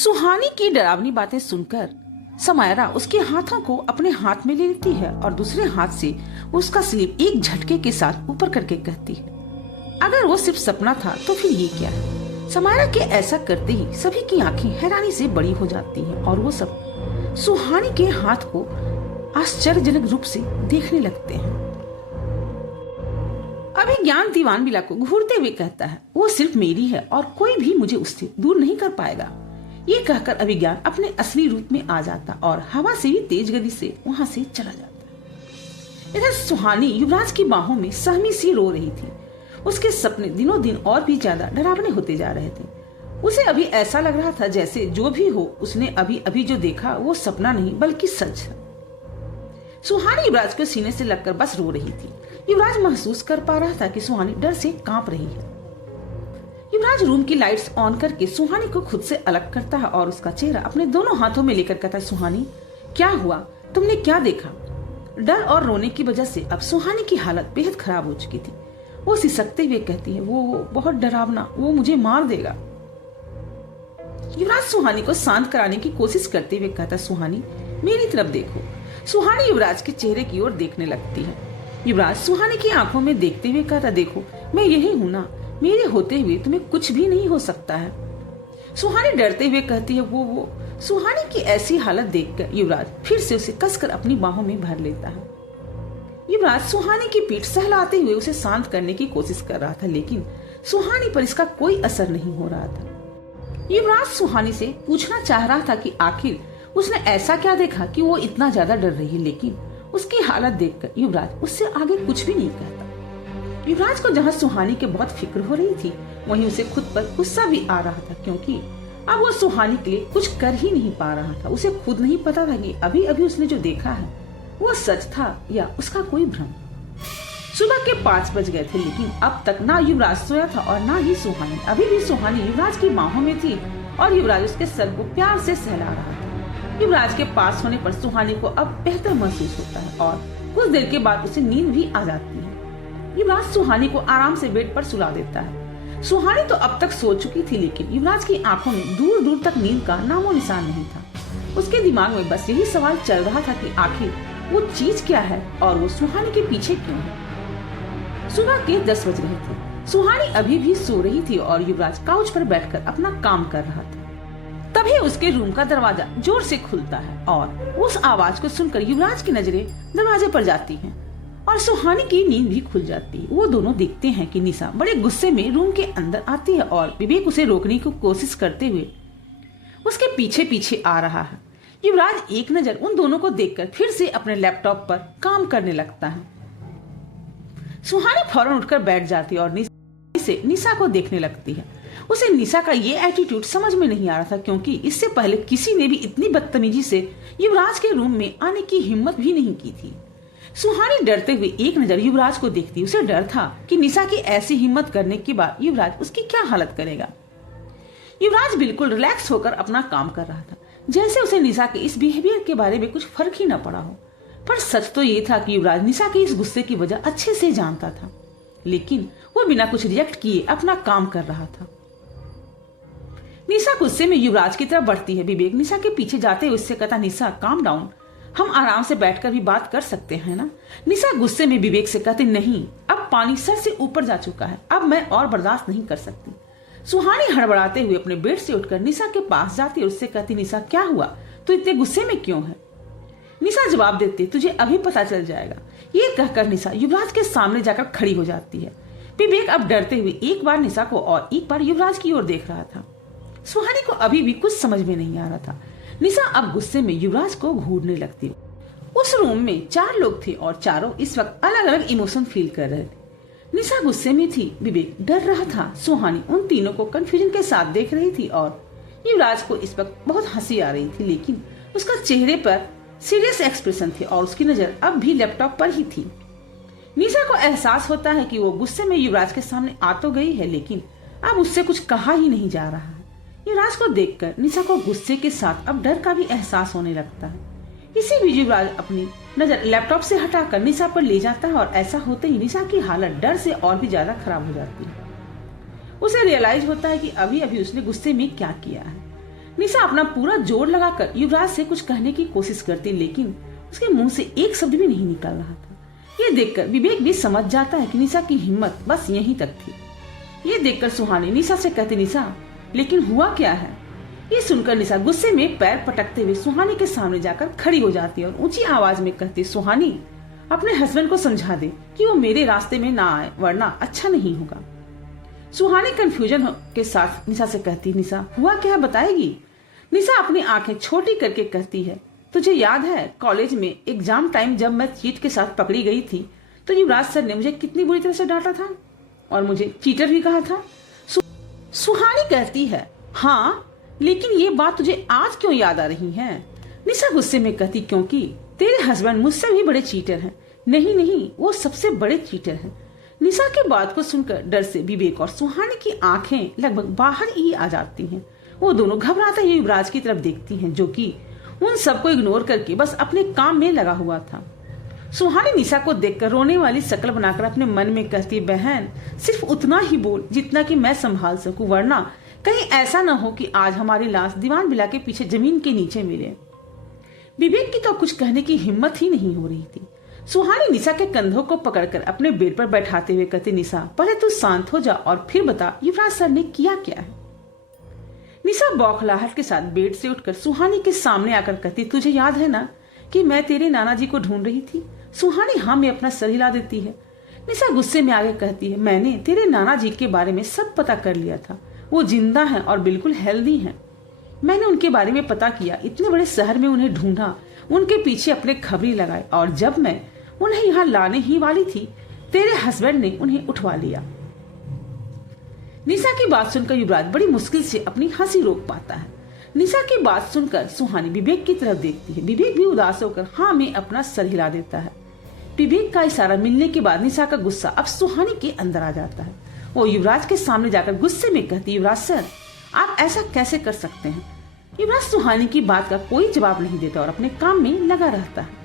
सुहानी की डरावनी बातें सुनकर समायरा उसके हाथों को अपने हाथ में ले लेती है और दूसरे हाथ से उसका स्लीव एक झटके के साथ ऊपर करके कहती है, अगर वो सिर्फ सपना था तो फिर ये क्या है। समायरा के ऐसा करते ही सभी की आंखें हैरानी से बड़ी हो जाती हैं और वो सब सुहानी के हाथ को आश्चर्यजनक रूप से देखने लगते हैं। अभिज्ञान दीवान बिला को घूरते हुए कहता है, वो सिर्फ मेरी है और कोई भी मुझे उससे दूर नहीं कर पाएगा। ये कहकर अभिज्ञान अपने असली रूप में आ जाता और हवा से भी तेज गति से वहां से चला जाता। इधर सुहानी युवराज की बाहों में सहमी सी रो रही थी। उसके सपने दिनों दिन और भी ज्यादा डरावने होते जा रहे थे। उसे अभी ऐसा लग रहा था जैसे जो भी हो उसने अभी अभी जो देखा वो सपना नहीं बल्कि सच था। सुहानी युवराज के सीने से लगकर बस रो रही थी। युवराज महसूस कर पा रहा था कि सुहानी डर से कांप रही है। युवराज रूम की लाइट्स ऑन करके सुहानी को खुद से अलग करता है और उसका चेहरा अपने दोनों हाथों में लेकर कहता है, सुहानी क्या हुआ, तुमने क्या देखा। डर और रोने की वजह से अब सुहानी की हालत बेहद खराब हो चुकी थी। वो सिसकते हुए कहती है, वो बहुत डरावना, वो मुझे मार देगा। युवराज सुहानी को शांत कराने की कोशिश करते हुए कहता, सुहानी मेरी तरफ देखो। सुहानी युवराज के चेहरे की ओर देखने लगती है। युवराज सुहानी की आंखों में देखते हुए कहता, देखो मैं यही हूं ना, मेरे होते हुए तुम्हें कुछ भी नहीं हो सकता है। सुहानी डरते हुए कहती है, वो सुहानी की ऐसी हालत देखकर युवराज फिर से उसे कसकर अपनी बाहों में भर लेता है। युवराज सुहानी की पीठ सहलाते हुए उसे शांत करने की कोशिश कर रहा था, लेकिन सुहानी पर इसका कोई असर नहीं हो रहा था। युवराज सुहानी से पूछना चाह रहा था कि आखिर उसने ऐसा क्या देखा कि वो इतना ज्यादा डर रही है, लेकिन उसकी हालत देखकर युवराज उससे आगे कुछ भी नहीं कहता। युवराज को जहाँ सुहानी के बहुत फिक्र हो रही थी, वहीं उसे खुद पर गुस्सा भी आ रहा था, क्योंकि अब वो सुहानी के लिए कुछ कर ही नहीं पा रहा था। उसे खुद नहीं पता था कि अभी अभी उसने जो देखा है वो सच था या उसका कोई भ्रम। सुबह के 5 बज गए थे, लेकिन अब तक ना युवराज सोया था और ना ही सुहानी। अभी भी सुहानी युवराज की बाहों में थी और युवराज उसके सर को प्यार से सहला रहा था। युवराज के पास होने पर सुहानी को अब बेहतर महसूस होता है और कुछ देर के बाद उसे नींद भी आ जाती है। युवराज सुहानी को आराम से बेड पर सुला देता है। सुहानी तो अब तक सो चुकी थी, लेकिन युवराज की आंखों में दूर दूर तक नींद का नामो निशान नहीं था। उसके दिमाग में बस यही सवाल चल रहा था कि आखिर वो चीज क्या है और वो सुहानी के पीछे क्यों है। सुबह के 10 बज रहे थे। सुहानी अभी भी सो रही थी और युवराज काउच पर बैठकर अपना काम कर रहा था। तभी उसके रूम का दरवाजा जोर से खुलता है और उस आवाज को सुनकर युवराज की नजरें दरवाजे पर जाती हैं और सुहानी की नींद भी खुल जाती है। वो दोनों देखते हैं कि निशा बड़े गुस्से में रूम के अंदर आती है और विवेक उसे रोकने की कोशिश करते हुए उसके पीछे पीछे आ रहा है। युवराज एक नजर उन दोनों को देखकर फिर से अपने लैपटॉप पर काम करने लगता है। सुहानी फौरन उठकर बैठ जाती है और निशा को देखने लगती है। उसे निशा का ये एटीट्यूड समझ में नहीं आ रहा था, क्योंकि इससे पहले किसी ने भी इतनी बदतमीजी से युवराज के रूम में आने की हिम्मत भी नहीं की थी। सुहानी डरते हुए एक नजर युवराज को देखती। उसे डर था कि निशा की ऐसी हिम्मत करने के बाद युवराज उसकी क्या हालत करेगा। युवराज बिल्कुल रिलैक्स होकर अपना काम कर रहा था, जैसे उसे निशा के इस बिहेवियर के बारे में कुछ फर्क ही न पड़ा हो। पर सच तो ये था कि युवराज निशा के इस गुस्से की वजह अच्छे से जानता था, लेकिन वो बिना कुछ रिएक्ट किए अपना काम कर रहा था। निशा गुस्से में युवराज की तरफ बढ़ती है। विवेक निशा के पीछे जाते हुए उससे कहता, निशा काम डाउन, हम आराम से बैठकर भी बात कर सकते हैं ना। निशा गुस्से में विवेक से कहती, नहीं, अब पानी सर से ऊपर जा चुका है, अब मैं और बर्दाश्त नहीं कर सकती। सुहानी हड़बड़ाते हुए अपने बेड से उठकर निशा के पास जाती और उससे कहती, निशा क्या हुआ, तू इतने गुस्से में क्यों है। निशा जवाब देती, तुझे अभी पता चल जाएगा। ये कहकर निशा युवराज के सामने जाकर खड़ी हो जाती है। विवेक अब डरते हुए एक बार निशा को और एक बार युवराज की ओर देख रहा था। सुहानी को अभी भी कुछ समझ में नहीं आ रहा था। निशा अब गुस्से में युवराज को घूरने लगती। उस रूम में 4 लोग थे और चारों इस वक्त अलग अलग इमोशन फील कर रहे थे। निशा गुस्से में थी, विवेक डर रहा था, सुहानी उन तीनों को कंफ्यूजन के साथ देख रही थी और युवराज को इस वक्त बहुत हंसी आ रही थी, लेकिन उसका चेहरे पर सीरियस एक्सप्रेशन थे और उसकी नजर अब भी लैपटॉप पर ही थी। निशा को एहसास होता है कि वो गुस्से में युवराज के सामने आ तो गई है, लेकिन अब उससे कुछ कहा ही नहीं जा रहा है। युवराज को देखकर निशा को गुस्से के साथ अब डर का भी एहसास होने लगता है। इसी बीच युवराज अपनी नजर लैपटॉप से हटाकर निशा पर ले जाता है और ऐसा होते ही निशा की हालत डर से और भी ज्यादा खराब हो जाती है। उसे रियलाइज होता है कि अभी अभी उसने गुस्से में क्या किया है। निशा अपना पूरा जोर लगाकर युवराज से कुछ कहने की कोशिश करती, लेकिन उसके मुंह से एक शब्द भी नहीं निकल रहा था। ये देखकर विवेक भी समझ जाता है कि निशा की हिम्मत बस यहीं तक थी। ये देखकर सुहानी निशा से कहती, निशा लेकिन हुआ क्या है? ये सुनकर निशा गुस्से में पैर पटकते हुए सुहानी के सामने जाकर खड़ी हो जाती है और ऊंची आवाज में कहती, सुहानी अपने हस्बैंड को समझा दे कि वो मेरे रास्ते में ना आए, वरना अच्छा नहीं होगा। सुहानी कंफ्यूजन के साथ निशा से कहती, निशा हुआ क्या है बताएगी? निशा अपनी आंखें छोटी करके कहती है, तुझे याद है कॉलेज में एग्जाम टाइम जब मैं चीट के साथ पकड़ी गई थी तो युवराज सर ने मुझे कितनी बुरी तरह से डांटा था और मुझे चीटर भी कहा था। सुहानी कहती है, हाँ लेकिन ये बात तुझे आज क्यों याद आ रही है? निशा गुस्से में कहती, क्योंकि तेरे हस्बैंड मुझसे भी बड़े चीटर हैं। नहीं नहीं, वो सबसे बड़े चीटर हैं। निशा की बात को सुनकर डर से विवेक और सुहानी की आंखें लगभग बाहर ही आ जाती हैं। वो दोनों घबराते हुए युवराज की तरफ देखती हैं, जो कि उन सबको इग्नोर करके बस अपने काम में लगा हुआ था। सुहानी निशा को देखकर रोने वाली शक्ल बनाकर अपने मन में कहती, बहन सिर्फ उतना ही बोल जितना कि मैं संभाल सकूं, वरना कहीं ऐसा न हो कि आज हमारी लाश दीवान बिला के पीछे जमीन के नीचे मिले। विवेक की तो कुछ कहने की हिम्मत ही नहीं हो रही थी। सुहानी निशा के कंधों को पकड़कर अपने बेड पर बैठाते हुए कहती, निशा पहले तू शांत हो जा और फिर बता युवराज सर ने किया क्या है। निशा बौखलाहट के साथ बेड से उठकर सुहानी के सामने आकर कहती, तुझे याद है ना कि मैं तेरे नाना जी को ढूंढ रही थी? सुहानी हाँ में अपना सर हिला देती है। निशा गुस्से में आगे कहती है, मैंने तेरे नाना जी के बारे में सब पता कर लिया था। वो जिंदा हैं और बिल्कुल हेल्दी हैं। मैंने उनके बारे में पता किया, इतने बड़े शहर में उन्हें ढूंढा, उनके पीछे अपने खबरी लगाए और जब मैं उन्हें यहाँ लाने ही वाली थी तेरे हस्बैंड ने उन्हें उठवा लिया। निशा की बात सुनकर युवराज बड़ी मुश्किल से अपनी हंसी रोक पाता है। निशा की बात सुनकर सुहानी विवेक की तरफ देखती है। विवेक भी उदास होकर हाँ में अपना सर हिला देता है। विवेक का इशारा मिलने के बाद निशा का गुस्सा अब सुहानी के अंदर आ जाता है। वो युवराज के सामने जाकर गुस्से में कहती, युवराज सर आप ऐसा कैसे कर सकते हैं? युवराज सुहानी की बात का कोई जवाब नहीं देता और अपने काम में लगा रहता है।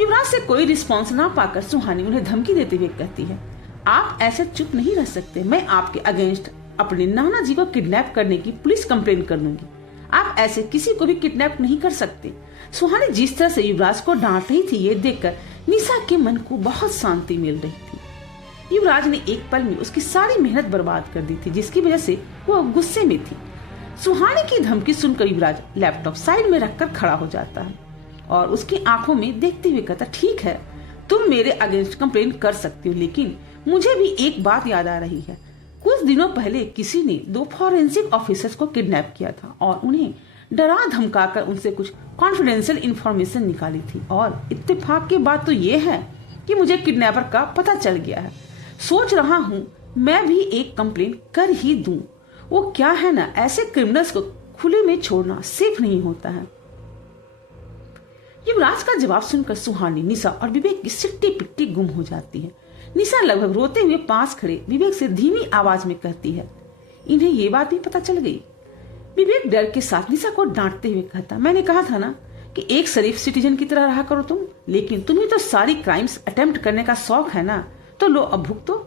युवराज से कोई रिस्पॉन्स ना पाकर सुहानी उन्हें धमकी देते हुए कहती है, आप ऐसे चुप नहीं रह सकते। मैं आपके अगेंस्ट अपने नाना जी को किडनैप करने की पुलिस कंप्लेन कर दूंगी। आप ऐसे किसी को भी किडनैप नहीं कर सकते। सुहानी जिस तरह से युवराज को डांट रही थी, ये देखकर निशा के मन को बहुत शांति मिल रही थी। युवराज ने एक पल में उसकी सारी मेहनत बर्बाद कर दी थी, जिसकी वजह से वो गुस्से में थी। सुहानी की धमकी सुनकर युवराज लैपटॉप साइड में रखकर खड़ा हो जाता है और उसकी आंखों में देखते हुए कहता, ठीक है तुम मेरे अगेंस्ट कंप्लेन कर सकती हो, लेकिन मुझे भी एक बात याद आ रही है। कुछ दिनों पहले किसी ने 2 फॉरेंसिक ऑफिसर्स को किडनैप किया था और उन्हें डरा धमकाकर उनसे कुछ कॉन्फिडेंशियल इंफॉर्मेशन निकाली थी और इत्तेफाक की बात तो ये है कि मुझे किडनैपर का पता चल गया है। सोच रहा हूँ मैं भी एक कंप्लेन कर ही दूं। वो क्या है ना, ऐसे क्रिमिनल्स को खुले में छोड़ना सेफ नहीं होता है। युवराज का जवाब सुनकर सुहानी, निशा और विवेक की सिट्टी पिट्टी गुम हो जाती है। निशा लगभग रोते हुए पास खड़े विवेक से धीमी आवाज में कहती है, इन्हें ये बात भी पता चल गई। विवेक डर के साथ निशा को डांटते हुए कहता, मैंने कहा था ना कि एक शरीफ सिटीजन की तरह रहा करो तुम, लेकिन तुम्हें तो सारी क्राइम्स अटेम्प्ट करने का शौक है ना, तो लो अब भुगतो।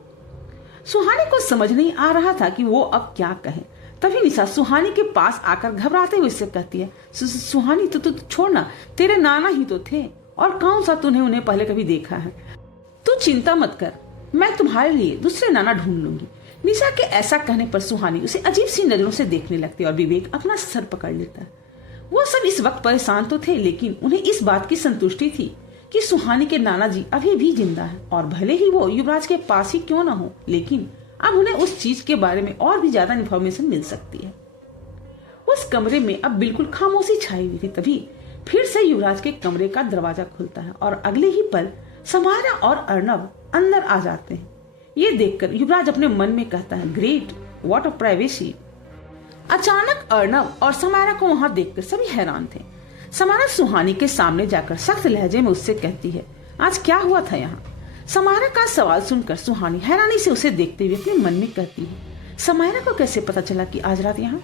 सुहानी को समझ नहीं आ रहा था कि वो अब क्या कहे। तभी निशा सुहानी के पास आकर घबराते हुए उससे कहती है, सुहानी तो छोड़ना, तेरे नाना ही तो थे और कौन सा तूने उन्हें पहले कभी देखा है। तू चिंता मत कर, मैं तुम्हारे लिए दूसरे नाना ढूंढ लूंगी। निशा के ऐसा कहने पर सुहानी उसे अजीब सी नजरों से देखने लगती और विवेक अपना सर पकड़ लेता है। वो सब इस वक्त परेशान तो थे, लेकिन उन्हें इस बात की संतुष्टि थी कि सुहानी के नाना जी अभी भी जिंदा है और भले ही वो युवराज के पास ही क्यों ना हो, लेकिन अब उन्हें उस चीज के बारे में और भी ज्यादा इन्फॉर्मेशन मिल सकती है। उस कमरे में अब बिल्कुल खामोशी छाई हुई थी। तभी फिर से युवराज के कमरे का दरवाजा खुलता है और अगले ही पल समायरा और अर्नब अंदर आ जाते हैं। ये देखकर युवराज अपने मन में कहता है, ग्रेट, व्हाट अ प्राइवेसी। अचानक अर्नब और समायरा को वहां देखकर सभी हैरान थे। समायरा सुहानी के सामने जाकर सख्त लहजे में उससे कहती है, आज क्या हुआ था यहाँ? समायरा का सवाल सुनकर सुहानी हैरानी से उसे देखते हुए अपने मन में कहती है, समायरा को कैसे पता चला कि आज रात यहाँ?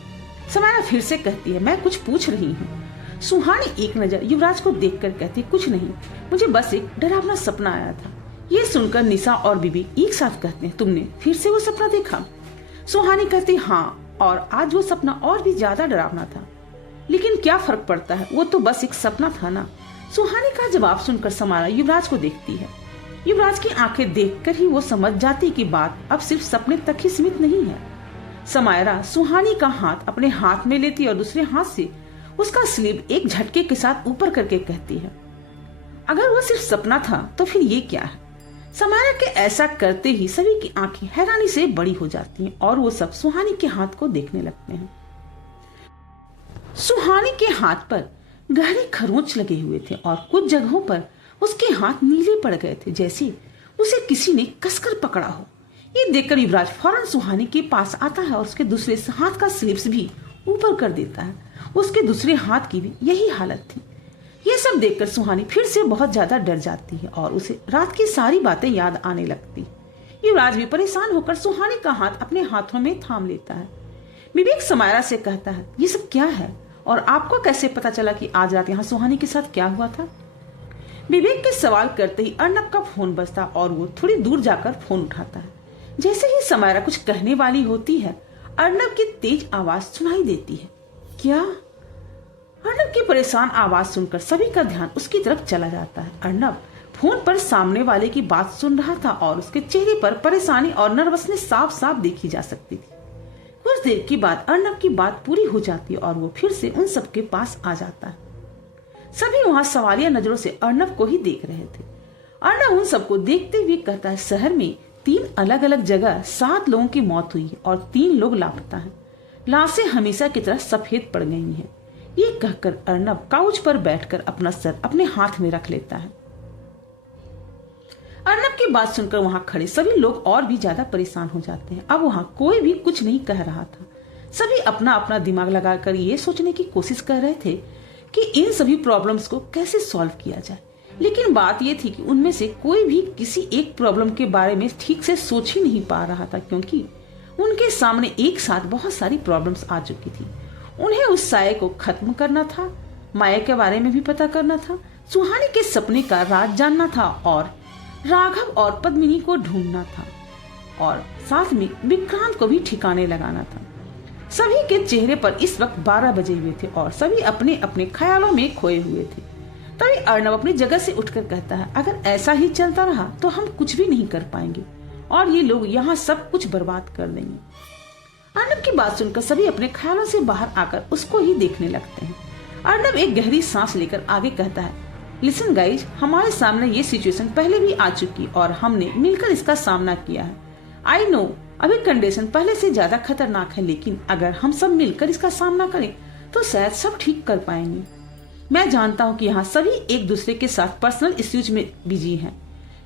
समायरा फिर से कहती है, मैं कुछ पूछ रही हूँ। सुहानी एक नजर युवराज को देखकर कहती, कुछ नहीं, मुझे बस एक डरावना सपना आया था। ये सुनकर निशा और बीबी एक साथ कहते हैं, तुमने फिर से वो सपना देखा? सुहानी कहती, हाँ, और आज वो सपना और भी ज्यादा डरावना था। लेकिन क्या फर्क पड़ता है, वो तो बस एक सपना था ना। सुहानी का जवाब सुनकर समायरा युवराज को देखती है। युवराज की आंखें देखकर ही वो समझ जाती कि बात अब सिर्फ सपने तक ही सीमित नहीं है। समायरा सुहानी का हाथ अपने हाथ में लेती और दूसरे हाथ से उसका स्लीव एक झटके के साथ ऊपर करके कहती है, अगर वो सिर्फ सपना था तो फिर ये क्या है। समायरा के ऐसा करते ही सभी की आंखें हैरानी से बड़ी हो जाती हैं और वो सब सुहानी के हाथ को देखने लगते हैं। सुहानी के हाथ पर गहरे खरोंच लगे हुए थे और कुछ जगहों पर उसके हाथ नीले पड़ गए थे, जैसे उसे किसी ने कसकर पकड़ा हो। ये देखकर युवराज फौरन सुहानी के पास आता है और उसके दूसरे हाथ का स्लीव्स भी ऊपर कर देता है। उसके दूसरे हाथ की भी यही हालत थी। ये सब देखकर सुहानी फिर से बहुत ज्यादा डर जाती है और उसे रात की सारी बातें याद आने लगती। युवराज भी परेशान होकर सुहानी का हाथ अपने हाथों में थाम लेता है। विवेक समायरा से कहता है, ये सब क्या है और आपको कैसे पता चला कि आज रात यहाँ सुहानी के साथ क्या हुआ था। विवेक के सवाल करते ही अर्नब का फोन बजता और वो थोड़ी दूर जाकर फोन उठाता है। जैसे ही समायरा कुछ कहने वाली होती है, अर्नब की तेज आवाज सुनाई देती है। क्या? अर्नब की परेशान आवाज सुनकर सभी का ध्यान उसकी तरफ चला जाता है। अर्नब फोन पर सामने वाले की बात सुन रहा था और उसके चेहरे पर परेशानी और नर्वसनेस साफ साफ देखी जा सकती थी। कुछ देर के बाद अर्नब की बात पूरी हो जाती है और वो फिर से उन सबके पास आ जाता है। सभी वहां सवालिया नजरों से अर्नब को ही देख रहे थे। अर्नब उन सबको देखते हुए कहता है, शहर में 3 अलग अलग जगह 7 लोगों की मौत हुई है और 3 लोग लापता हैं। लाशें हमेशा की तरह सफेद पड़ गई हैं। ये कहकर अर्नब काउच पर बैठकर अपना सर अपने हाथ में रख लेता है। अर्नब की बात सुनकर वहां खड़े सभी लोग और भी ज्यादा परेशान हो जाते हैं। अब वहां कोई भी कुछ नहीं कह रहा था। सभी अपना अपना दिमाग लगाकर ये सोचने की कोशिश कर रहे थे कि इन सभी प्रॉब्लम्स को कैसे सॉल्व किया जाए। लेकिन बात यह थी कि उनमें से कोई भी किसी एक प्रॉब्लम के बारे में ठीक से सोच ही नहीं पा रहा था, क्योंकि उनके सामने एक साथ बहुत सारी प्रॉब्लम्स आ चुकी थी। उन्हें उस साये को खत्म करना था, माया के बारे में भी पता करना था, सुहानी के सपने का राज जानना था और राघव और पद्मिनी को ढूंढना था और साथ में विक्रांत को भी ठिकाने लगाना था। सभी के चेहरे पर इस वक्त 12 बजे हुए थे और सभी अपने अपने ख्यालों में खोए हुए थे। तभी अर्नब अपनी जगह से उठकर कहता है, अगर ऐसा ही चलता रहा तो हम कुछ भी नहीं कर पाएंगे और ये लोग यहाँ सब कुछ बर्बाद कर देंगे। अर्नब की बात सुनकर सभी अपने ख्यालों से बाहर आकर उसको ही देखने लगते हैं। अर्नब एक गहरी सांस लेकर आगे कहता है, लिसन गाइज, हमारे सामने ये सिचुएशन पहले भी आ चुकी और हमने मिलकर इसका सामना किया है। आई नो अभी कंडीशन पहले से ज्यादा खतरनाक है, लेकिन अगर हम सब मिलकर इसका सामना करें तो शायद सब ठीक कर पाएंगे। मैं जानता हूँ कि यहाँ सभी एक दूसरे के साथ पर्सनल इश्यूज में बिजी हैं,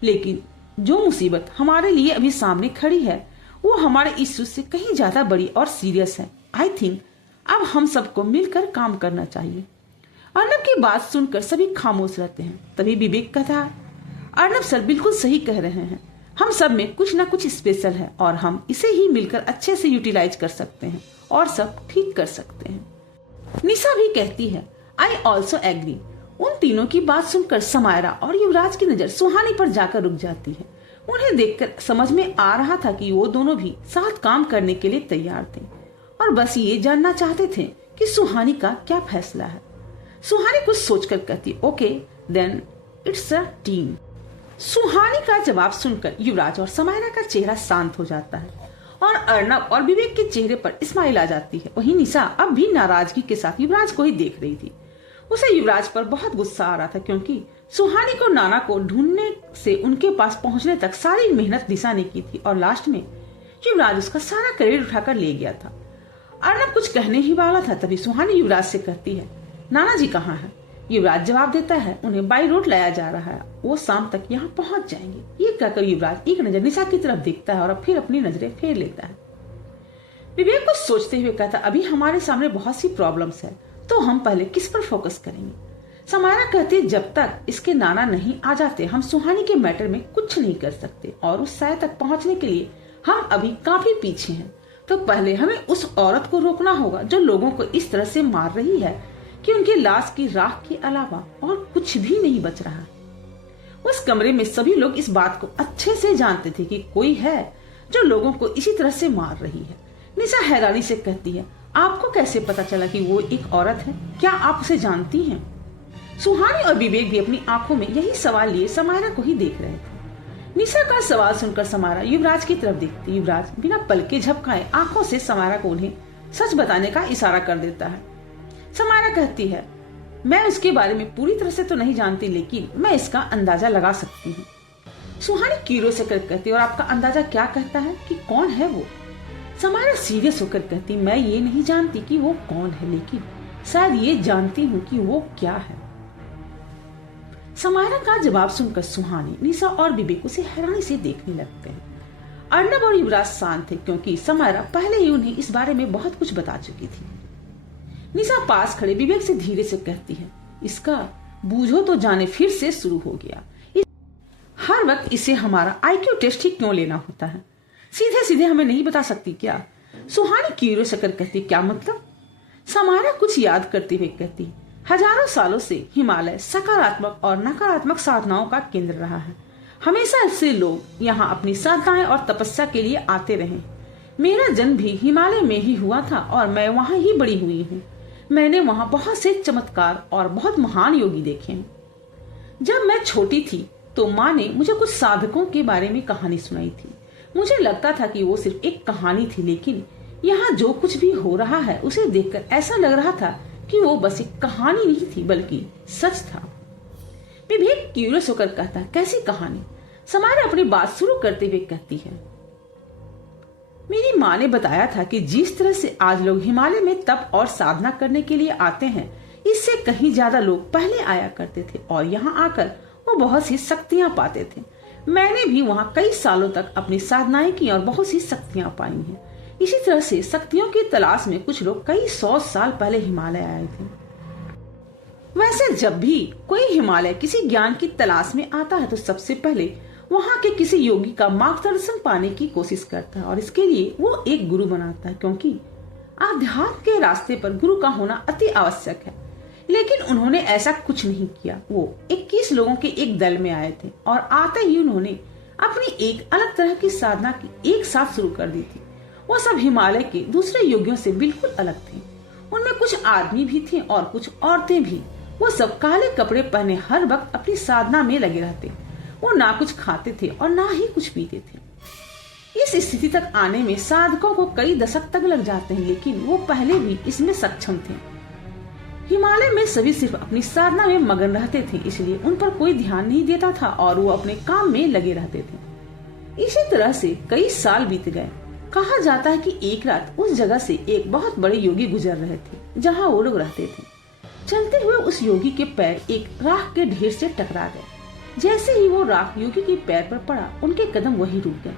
लेकिन जो मुसीबत हमारे लिए अभी सामने खड़ी है वो हमारे इश्यूज से कहीं ज्यादा बड़ी और सीरियस है। आई थिंक अब हम सबको मिलकर काम करना चाहिए। अर्नब की बात सुनकर सभी खामोश रहते हैं। तभी विवेक कहता है, अर्नब सर बिल्कुल सही कह रहे हैं, हम सब में कुछ ना कुछ स्पेशल है और हम इसे ही मिलकर अच्छे से यूटिलाइज कर सकते हैं और सब ठीक कर सकते हैं। निशा भी कहती है, आई ऑल्सो एग्री। उन तीनों की बात सुनकर समायरा और युवराज की नजर सुहानी पर जाकर रुक जाती है। उन्हें देखकर समझ में आ रहा था कि वो दोनों भी साथ काम करने के लिए तैयार थे और बस ये जानना चाहते थे कि सुहानी का क्या फैसला है। सुहानी कुछ सोचकर कहती, okay then it's a team. Suhani का जवाब सुनकर युवराज और समायरा का चेहरा शांत हो जाता है और अर्नब और विवेक के चेहरे पर स्माइल आ जाती है। वहीं निशा अब भी नाराजगी के साथ युवराज को ही देख रही थी। उसे युवराज पर बहुत गुस्सा आ रहा था, क्योंकि सुहानी को नाना को ढूंढने से उनके पास पहुंचने तक सारी मेहनत निशा ने की थी और लास्ट में युवराज उसका सारा क्रेडिट उठाकर ले गया था। अर्नब कुछ कहने ही वाला था, तभी सुहानी युवराज से कहती है, नाना जी कहाँ है? युवराज जवाब देता है, उन्हें बाई रोड लाया जा रहा है, वो शाम तक यहाँ पहुंच जाएंगे। ये कहकर युवराज एक नजर निशा की तरफ देखता है और फिर अपनी नजरें फेर लेता है। विवेक कुछ सोचते हुए कहता, अभी हमारे सामने बहुत सी प्रॉब्लम्स है, तो हम पहले किस पर फोकस करेंगे? समायरा कहती, जब तक इसके नाना नहीं आ जाते हम सुहानी के मैटर में कुछ नहीं कर सकते और उस साय तक पहुंचने के लिए हम अभी काफी पीछे हैं। तो पहले हमें उस औरत को रोकना होगा जो लोगों को इस तरह से मार रही है कि उनके लाश की राख के अलावा और कुछ भी नहीं बच रहा। उस कमरे में सभी लोग इस बात को अच्छे से जानते थे कि कोई है जो लोगों को इसी तरह से मार रही है, निशा हैरानी से कहती है, आपको कैसे पता चला कि वो एक औरत है? क्या आप उसे जानती हैं? सुहानी और विवेक भी अपनी आंखों में यही सवाल लिए समायरा को ही देख रहे थे। निशा का सवाल सुनकर समायरा युवराज की तरफ देखती। युवराज बिना पलके झपकाए आंखों से समायरा को उन्हें सच बताने का इशारा कर देता है। समायरा कहती है, मैं उसके बारे में पूरी तरह से तो नहीं जानती, लेकिन मैं इसका अंदाजा लगा सकती हूँ। सुहानी क्यूरियस होकर कहती है, और आपका अंदाजा क्या कहता है कि कौन है वो? समायरा सीरियस होकर कहती, मैं ये नहीं जानती कि वो कौन है, लेकिन शायद ये जानती हूँ कि वो क्या है। समायरा का जवाब सुनकर सुहानी, निशा और विवेक उसे हैरानी से देखने लगते हैं। अर्नब और युवराज शांत थे, क्योंकि समायरा पहले ही उन्हें इस बारे में बहुत कुछ बता चुकी थी। निशा पास खड़े विवेक से धीरे से कहती है, इसका बूझो तो जाने फिर से शुरू हो गया। हर वक्त इसे हमारा IQ टेस्ट ही क्यों लेना होता है? सीधे सीधे हमें नहीं बता सकती क्या? सुहानी क्यूरियस होकर कहती, क्या मतलब? समायरा कुछ याद करते हुए कहती, हजारों सालों से हिमालय सकारात्मक और नकारात्मक साधनाओं का केंद्र रहा है। हमेशा से लोग यहाँ अपनी साधनाएं और तपस्या के लिए आते रहे। मेरा जन्म भी हिमालय में ही हुआ था और मैं वहाँ ही बड़ी हुई हूँ। मैंने वहाँ बहुत से चमत्कार और बहुत महान योगी देखे हैं। जब मैं छोटी थी तो माँ ने मुझे कुछ साधकों के बारे में कहानी सुनाई थी। मुझे लगता था कि वो सिर्फ एक कहानी थी, लेकिन यहाँ जो कुछ भी हो रहा है उसे देखकर ऐसा लग रहा था कि वो बस एक कहानी नहीं थी बल्कि सच था। विवेक क्यूरियस होकर कहता है, कैसी कहानी? समायरा अपनी बात शुरू करते हुए कहती है, मेरी माँ ने बताया था कि जिस तरह से आज लोग हिमालय में तप और साधना करने के लिए आते हैं, इससे कहीं ज्यादा लोग पहले आया करते थे और यहाँ आकर वो बहुत सी शक्तियाँ पाते थे। मैंने भी वहाँ कई सालों तक अपनी साधनाएं की और बहुत सी शक्तियाँ पाई हैं। इसी तरह से शक्तियों की तलाश में कुछ लोग कई 100 साल पहले हिमालय आए थे। वैसे जब भी कोई हिमालय किसी ज्ञान की तलाश में आता है तो सबसे पहले वहाँ के किसी योगी का मार्गदर्शन पाने की कोशिश करता है और इसके लिए वो एक गुरु बनाता है, क्योंकि आध्यात्म के रास्ते पर गुरु का होना अति आवश्यक है। लेकिन उन्होंने ऐसा कुछ नहीं किया। वो 21 लोगों के एक दल में आए थे और आते ही उन्होंने अपनी एक अलग तरह की साधना की एक साथ शुरू कर दी थी। वो सब हिमालय के दूसरे योगियों से बिल्कुल अलग थे। उनमें कुछ आदमी भी थे और कुछ औरतें भी। वो सब काले कपड़े पहने हर वक्त अपनी साधना में लगे रहते। वो ना कुछ खाते थे और ना ही कुछ पीते थे। इस स्थिति तक आने में साधकों को कई दशक तक लग जाते हैं, लेकिन वो पहले भी इसमें सक्षम थे। हिमालय में सभी सिर्फ अपनी साधना में मगन रहते थे, इसलिए उन पर कोई ध्यान नहीं देता था और वो अपने काम में लगे रहते थे। इसी तरह से कई साल बीत गए। कहा जाता है कि एक रात उस जगह से एक बहुत बड़े योगी गुजर रहे थे जहाँ वो लोग रहते थे। चलते हुए उस योगी के पैर एक राख के ढेर से टकरा गए। जैसे ही वो राख योगी के पैर पर पड़ा, उनके कदम वहीं रुक गए।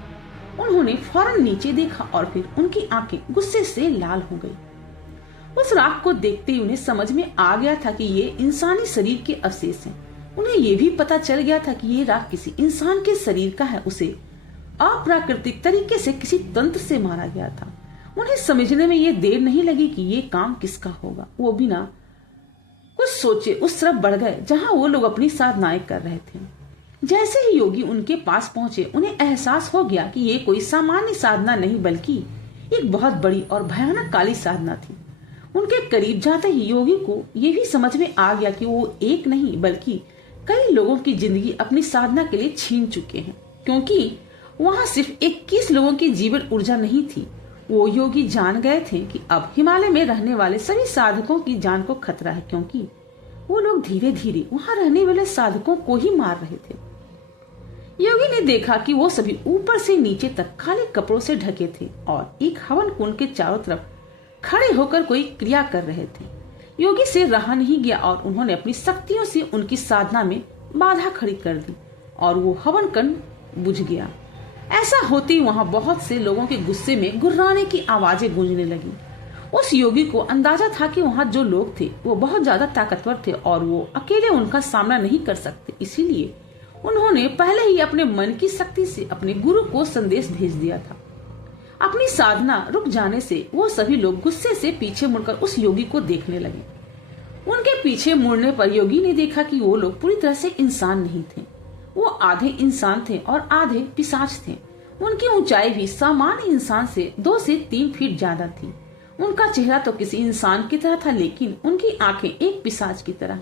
उन्होंने फौरन नीचे देखा और फिर उनकी आंखें गुस्से से लाल हो गई। उस राख को देखते ही उन्हें समझ में आ गया था कि ये इंसानी शरीर के अवशेष हैं। उन्हें ये भी पता चल गया था कि ये राख किसी इंसान के शरीर का है। उसे अप्राकृतिक तरीके से किसी तंत्र से मारा गया था। उन्हें समझने में ये देर नहीं लगी कि ये काम किसका होगा। वो बिना कुछ सोचे उस तरफ बढ़ गए जहाँ वो लोग अपनी साधनाएं कर रहे थे। जैसे ही योगी उनके पास पहुंचे, उन्हें एहसास हो गया कि ये कोई सामान्य साधना नहीं बल्कि एक बहुत बड़ी और भयानक काली साधना थी। उनके करीब जाते ही योगी को ये भी समझ में आ गया कि वो एक नहीं बल्कि कई लोगों की जिंदगी अपनी साधना के लिए छीन चुके हैं, क्योंकि वहाँ सिर्फ 21 लोगों की जीवन ऊर्जा नहीं थी। वो योगी जान गए थे कि अब हिमालय में रहने वाले सभी साधकों की जान को खतरा है, क्योंकि वो लोग धीरे धीरे वहाँ रहने वाले साधकों को ही मार रहे थे। योगी ने देखा कि वो सभी ऊपर से नीचे तक काले कपड़ों से ढके थे और एक हवन कुंड के चारों तरफ खड़े होकर कोई क्रिया कर रहे थे। योगी से रहा नहीं गया और उन्होंने अपनी शक्तियों से उनकी साधना में बाधा खड़ी कर दी और वो हवन कुंड बुझ गया। ऐसा होते ही वहाँ बहुत से लोगों के गुस्से में गुर्राने की आवाजें गूंजने लगी। उस योगी को अंदाजा था कि वहाँ जो लोग थे वो बहुत ज्यादा ताकतवर थे और वो अकेले उनका सामना नहीं कर सकते। इसीलिए उन्होंने पहले ही अपने मन की शक्ति से अपने गुरु को संदेश भेज दिया था। अपनी साधना रुक जाने से वो सभी लोग गुस्से से पीछे मुड़कर उस योगी को देखने लगे। उनके पीछे मुड़ने पर योगी ने देखा कि वो लोग पूरी तरह से इंसान नहीं थे। वो आधे इंसान थे और आधे पिशाच थे। उनकी ऊंचाई भी सामान्य इंसान से 2 से 3 फीट ज्यादा थी। उनका चेहरा तो किसी इंसान की तरह था, लेकिन उनकी आंखें एक पिशाच की तरह।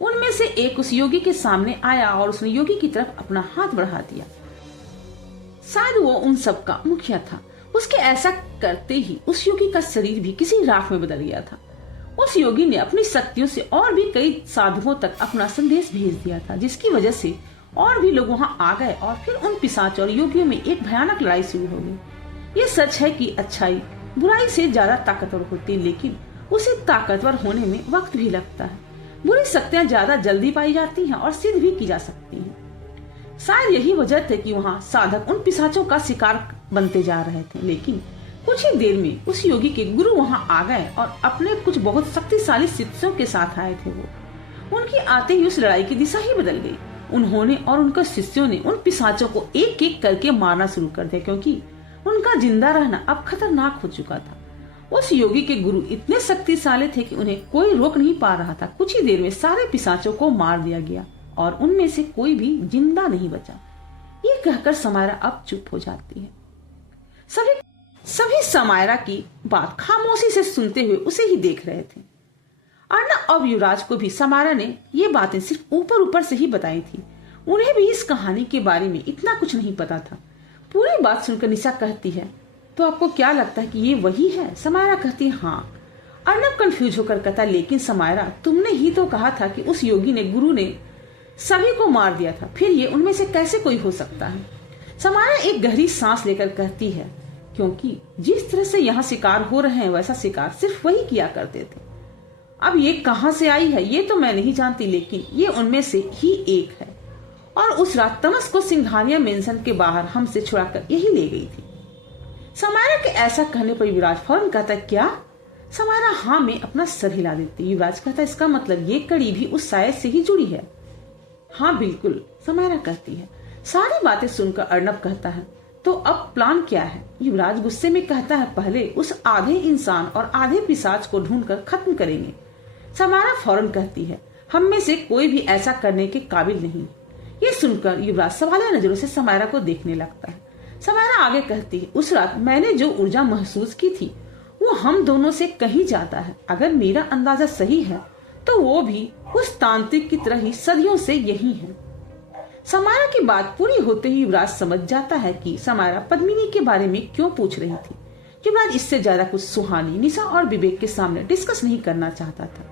उनमें से एक उस योगी के सामने आया और उसने योगी की तरफ अपना हाथ बढ़ा दिया। शायद वो उन सब का मुखिया था। उसके ऐसा करते ही उस योगी का शरीर भी किसी राख में बदल गया था। उस योगी ने अपनी शक्तियों से और भी कई साधुओं तक अपना संदेश भेज दिया था, जिसकी वजह से और भी लोग वहां आ गए और फिर उन पिशाच और योगियों में एक भयानक लड़ाई शुरू हो गई। ये सच है कि अच्छाई बुराई से ज्यादा ताकतवर होती है, लेकिन उसे ताकतवर होने में वक्त भी लगता है। बुरी शक्तियां ज्यादा जल्दी पाई जाती हैं और सिद्ध भी की जा सकती हैं। शायद यही वजह थी कि वहाँ साधक उन पिशाचों का शिकार बनते जा रहे थे, लेकिन कुछ ही देर में उस योगी के गुरु वहाँ आ गए और अपने कुछ बहुत शक्तिशाली शिष्यों के साथ आए थे। वो उनकी आते ही उस लड़ाई की दिशा ही बदल गई। उन्होंने और उनके शिष्यों ने उन पिशाचों को एक एक करके मारना शुरू कर दिया, क्योंकि उनका जिंदा रहना अब खतरनाक हो चुका था। उस योगी के गुरु इतने शक्तिशाली थे कि उन्हें कोई रोक नहीं पा रहा था। कुछ ही देर में सारे पिशाचों को मार दिया गया और उनमें से कोई भी जिंदा नहीं बचा। ये कहकर समायरा अब चुप हो जाती है। सभी समायरा की बात खामोशी से सुनते हुए उसे ही देख रहे थे। अर्नब और युवराज को भी समायरा ने ये बातें सिर्फ ऊपर ऊपर से ही बताई थी। उन्हें भी इस कहानी के बारे में इतना कुछ नहीं पता था। पूरी बात सुनकर निशा कहती है, तो आपको क्या लगता है कि ये वही है? समायरा कहती है, हाँ। अर्नब कंफ्यूज होकर कहता, लेकिन समायरा, तुमने ही तो कहा था कि उस योगी ने, गुरु ने सभी को मार दिया था, फिर ये उनमें से कैसे कोई हो सकता है? समायरा एक गहरी सांस लेकर कहती है, क्योंकि जिस तरह से यहाँ शिकार हो रहे हैं वैसा शिकार सिर्फ वही किया करते थे। अब ये कहाँ से आई है ये तो मैं नहीं जानती, लेकिन ये उनमें से ही एक है और उस रात तमस को सिंघानिया मेंशन के बाहर हमसे छुड़ाकर यही ले गई थी। समायरा के ऐसा कहने पर युवराज फौरन कहता, क्या? समायरा हाँ में अपना सर हिला देती। युवराज कहता, इसका मतलब ये कड़ी भी उस शायद से ही जुड़ी है। हाँ बिल्कुल, समायरा कहती है। सारी बातें सुनकर अर्नब कहता है, तो अब प्लान क्या है? युवराज गुस्से में कहता है, पहले उस आधे इंसान और आधे पिशाच को ढूंढकर खत्म करेंगे। समायरा फौरन कहती है, हम में से कोई भी ऐसा करने के काबिल नहीं। ये सुनकर युवराज सवालिया नजरों से समायरा को देखने लगता है। समायरा आगे कहती है, उस रात मैंने जो ऊर्जा महसूस की थी वो हम दोनों से कहीं ज्यादा है। अगर मेरा अंदाजा सही है तो वो भी उस तांत्रिक की तरह ही सदियों से यही है। समायरा की बात पूरी होते ही युवराज समझ जाता है कि समायरा पद्मिनी के बारे में क्यों पूछ रही थी। युवराज इससे ज्यादा कुछ सुहानी, निशा और विवेक के सामने डिस्कस नहीं करना चाहता था।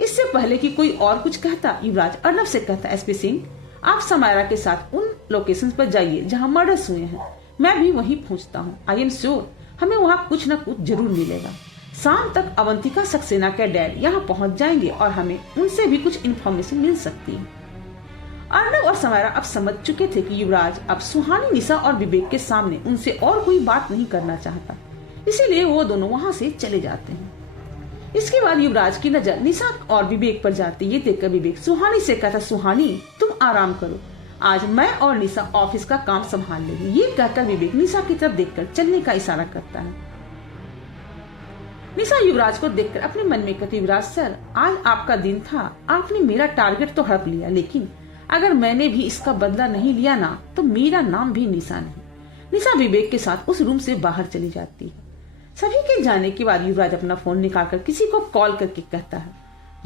इससे पहले कि कोई और कुछ कहता, युवराज अर्नब से कहता, एसपी सिंह, आप समायरा के साथ उन लोकेशन पर जाइए जहाँ मर्डर्स हुए हैं। मैं भी वहीं पहुँचता हूँ। आई एम श्योर हमें वहाँ कुछ न कुछ जरूर मिलेगा। शाम तक अवंतिका सक्सेना के डैड यहाँ पहुँच जाएंगे और हमें उनसे भी कुछ इन्फॉर्मेशन मिल सकती है। अर्नब और समायरा अब समझ चुके थे कि युवराज अब सुहानी, निशा और विवेक के सामने उनसे और कोई बात नहीं करना चाहता, इसीलिए वो दोनों वहाँ से चले जाते हैं। इसके बाद युवराज की नजर निशा और विवेक पर जाती। ये देखकर विवेक सुहानी से कहता, सुहानी तुम आराम करो, आज मैं और निशा ऑफिस का काम संभाल लेंगे। ये कहकर विवेक निशा की तरफ देखकर चलने का इशारा करता है। निशा युवराज को देखकर अपने मन में कहती, युवराज सर, आज आपका दिन था, आपने मेरा टारगेट तो हड़प लिया, लेकिन अगर मैंने भी इसका बदला नहीं लिया ना तो मेरा नाम भी निशा नहीं। निशा विवेक के साथ उस रूम से बाहर चली जाती है। सभी के जाने के बाद युवराज अपना फोन निकालकर किसी को कॉल करके कहता है,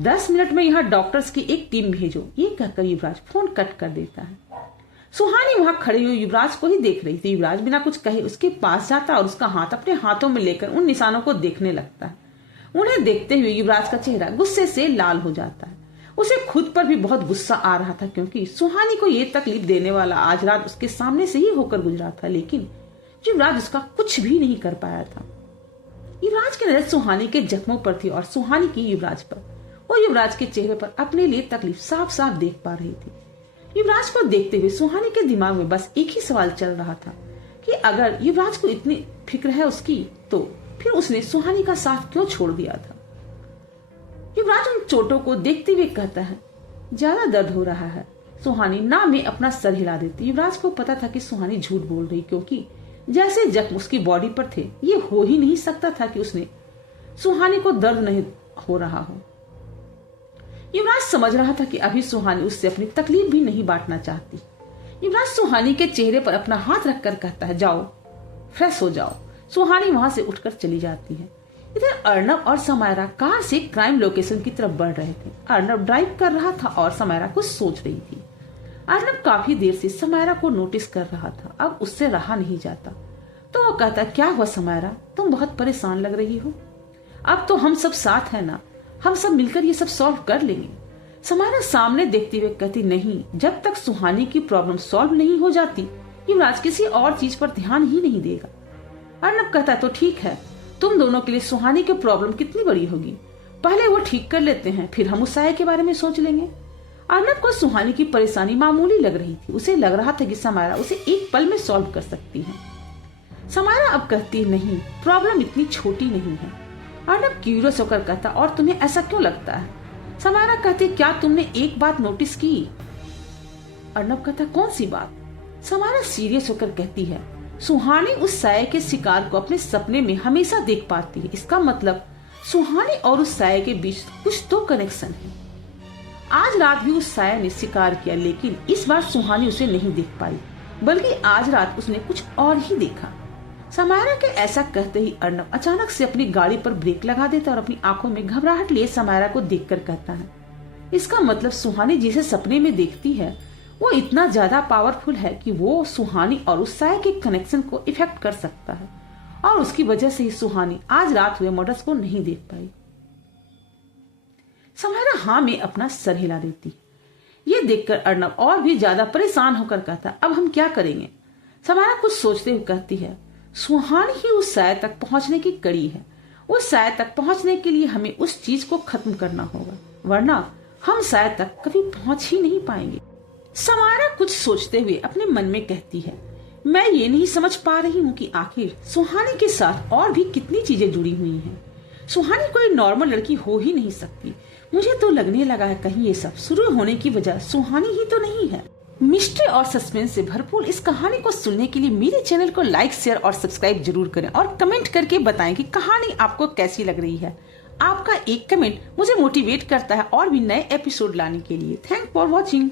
10 मिनट में यहाँ डॉक्टर्स की एक टीम भेजो। ये कहकर युवराज फोन कट कर देता है। सुहानी वहाँ खड़े हुए युवराज को ही देख रही थी। युवराज बिना कुछ कहे उसके पास जाता और उसका हाथ अपने हाथों में लेकर उन निशानों को देखने लगता है। उन्हें देखते हुए युवराज का चेहरा गुस्से से लाल हो जाता है। उसे खुद पर भी बहुत गुस्सा आ रहा था, क्योंकि सुहानी को ये तकलीफ देने वाला आज रात उसके सामने से ही होकर गुजरा था, लेकिन युवराज उसका कुछ भी नहीं कर पाया था। युवराज की नजर सुहानी के जख्मों पर थी और सुहानी की युवराज पर। वो युवराज के चेहरे पर अपने लिए तकलीफ साफ साफ देख पा रही थी। युवराज को देखते हुए सुहानी के दिमाग में बस एक ही सवाल चल रहा था कि अगर युवराज को इतनी फिक्र है उसकी, तो फिर उसने सुहानी का साथ क्यों छोड़ दिया था। युवराज उन चोटों को देखते हुए कहता है, ज्यादा दर्द हो रहा है। सुहानी ना में अपना सर हिला देती। युवराज को पता था कि सुहानी झूठ बोल रही, क्योंकि जैसे जख्म उसकी बॉडी पर थे, ये हो ही नहीं सकता था कि उसने सुहानी को दर्द नहीं हो रहा हो। युवराज समझ रहा था कि अभी सुहानी उससे अपनी तकलीफ भी नहीं बांटना चाहती। युवराज सुहानी के चेहरे पर अपना हाथ रखकर कहता है, जाओ फ्रेश हो जाओ। सुहानी वहां से उठकर चली जाती है। इधर अर्नब और समायरा कार से क्राइम लोकेशन की तरफ बढ़ रहे थे। अर्नब ड्राइव कर रहा था और समायरा कुछ सोच रही थी। अर्नब काफी देर से समायरा को नोटिस कर रहा था। अब उससे रहा नहीं जाता तो वो कहता, क्या हुआ समायरा, तुम बहुत परेशान लग रही हो। अब तो हम सब साथ हैं ना, हम सब मिलकर ये सब सॉल्व कर लेंगे। समायरा सामने देखते हुए कहती, नहीं, जब तक सुहानी की प्रॉब्लम सॉल्व नहीं हो जाती युवराज किसी और चीज पर ध्यान ही नहीं देगा। अर्नब कहता, तो ठीक है, तुम दोनों के लिए सुहानी की प्रॉब्लम कितनी बड़ी होगी, पहले वो ठीक कर लेते हैं, फिर हम उस साये के बारे में सोच लेंगे। अर्नब को सुहानी की परेशानी मामूली लग रही थी। उसे लग रहा था कि समायरा उसे एक पल में सॉल्व कर सकती है। समायरा अब कहती, नहीं, प्रॉब्लम इतनी छोटी नहीं है। अर्नब क्यूरियस होकर कहता, और तुम्हें ऐसा क्यों लगता है। समायरा कहती, क्या तुमने एक बात नोटिस की। अर्नब कहता, कौन सी बात। समायरा सीरियस होकर कहती है, सुहानी उस साये के शिकार को अपने सपने में हमेशा देख पाती है। इसका मतलब सुहानी और उस साये के बीच कुछ तो कनेक्शन है। आज रात भी उस साये ने शिकार किया, लेकिन इस बार सुहानी उसे नहीं देख पाई, बल्कि आज रात उसने कुछ और ही देखा। समायरा के ऐसा कहते ही अर्नब अचानक से अपनी गाड़ी पर ब्रेक लगा देता और अपनी आंखों में घबराहट लिए समायरा को देखकर कहता है, इसका मतलब सुहानी जिसे सपने में देखती है वो इतना ज्यादा पावरफुल है कि वो सुहानी और उस साये के कनेक्शन को इफेक्ट कर सकता है, और उसकी वजह से ही सुहानी आज रात हुए मर्डर्स को नहीं देख पाई। समायरा हाँ में अपना सर हिला देती। ये देखकर अर्नब और भी ज्यादा परेशान होकर कहता, अब हम क्या करेंगे। समायरा कुछ सोचते हुए कहती है, सुहानी ही उस साये तक पहुंचने की कड़ी है। उस साये तक पहुंचने के लिए हमें उस चीज को खत्म करना होगा, वरना हम साये तक कभी पहुंच ही नहीं पाएंगे। समायरा कुछ सोचते हुए अपने मन में कहती है, मैं ये नहीं समझ पा रही हूँ कि आखिर सुहानी के साथ और भी कितनी चीजें जुड़ी हुई हैं। सुहानी कोई नॉर्मल लड़की हो ही नहीं सकती। मुझे तो लगने लगा है कहीं ये सब शुरू होने की वजह सुहानी ही तो नहीं है। मिस्ट्री और सस्पेंस से भरपूर इस कहानी को सुनने के लिए मेरे चैनल को लाइक, शेयर और सब्सक्राइब जरूर करें और कमेंट करके बताएं कि कहानी आपको कैसी लग रही है। आपका एक कमेंट मुझे मोटिवेट करता है और भी नए एपिसोड लाने के लिए। Thank for watching.